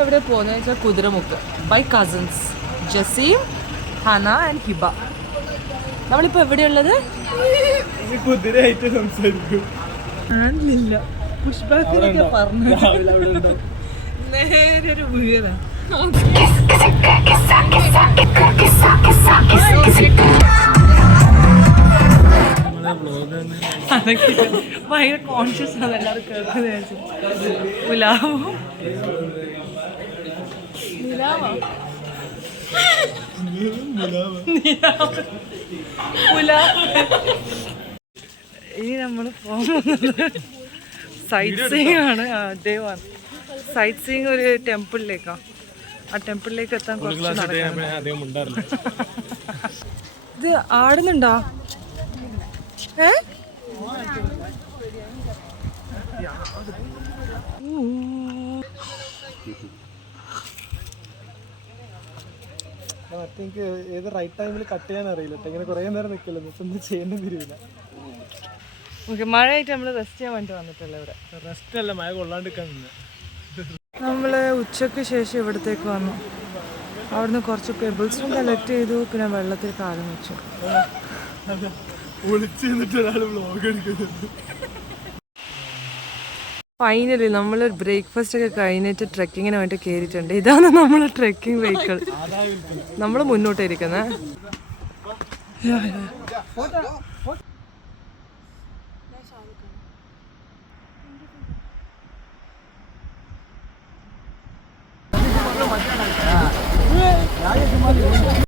എവിടെ പോകുന്നത് വെച്ചാൽ Kuthiramukku by cousins Jaseem, Hana and Hiba. നമ്മളിപ്പോൾ എവിടെയുള്ളത്? കുതിരയായിട്ട് സംസാരിക്കും. പുഷ്പാക്കിലൊക്കെ പറഞ്ഞു നേരെ ഒരു വീഴ. അതൊക്കെ ഭയങ്കര കോൺഷ്യസ് ആണ് എല്ലാവരും കേൾക്കുന്നത്. ഇനി നമ്മൾ പോകുന്നത് സൈറ്റ് സീയിങ് ആണ്. ഡേ 1 സൈറ്റ് സീയിങ് ഒരു ടെമ്പിളിലേക്കാണ്. ആ ടെമ്പിളിലേക്ക് എത്താൻ കുറച്ച് ഇത് ആടുന്നുണ്ടോ? എനിക്ക് ഏത് റൈറ്റ് ടൈമിൽ കട്ട് ചെയ്യാൻ അറിയില്ല. ഇങ്ങനെ കുറേ നേരം നിൽക്കില്ല, ഒന്നും ചെയ്യേണ്ടി വരില്ല. ഓക്കെ, മഴയായിട്ട് നമ്മൾ റെസ്റ്റ് ചെയ്യാൻ വേണ്ടി വന്നിട്ടല്ലേ ഇവിടെ. റെസ്റ്റ് അല്ല, മഴ കൊള്ളാണ്ടിരിക്കാൻ നിന്ന്. നമ്മൾ ഉച്ചയ്ക്ക് ശേഷം ഇവിടത്തേക്ക് വന്നു. അവിടുന്ന് കുറച്ച് പെബിൾസും കളക്ട് ചെയ്തു, പിന്നെ വെള്ളത്തിൽ കാലം വെച്ചു. ഫൈനലി നമ്മൾ ബ്രേക്ക്ഫാസ്റ്റ് ഒക്കെ കഴിഞ്ഞിട്ട് ട്രെക്കിങ്ങിന് വേണ്ടി കയറിയിട്ടുണ്ട്. ഇതാണ് നമ്മളെ ട്രെക്കിംഗ് വെഹിക്കിൾ. നമ്മൾ മുന്നോട്ടിരിക്കുന്നത്.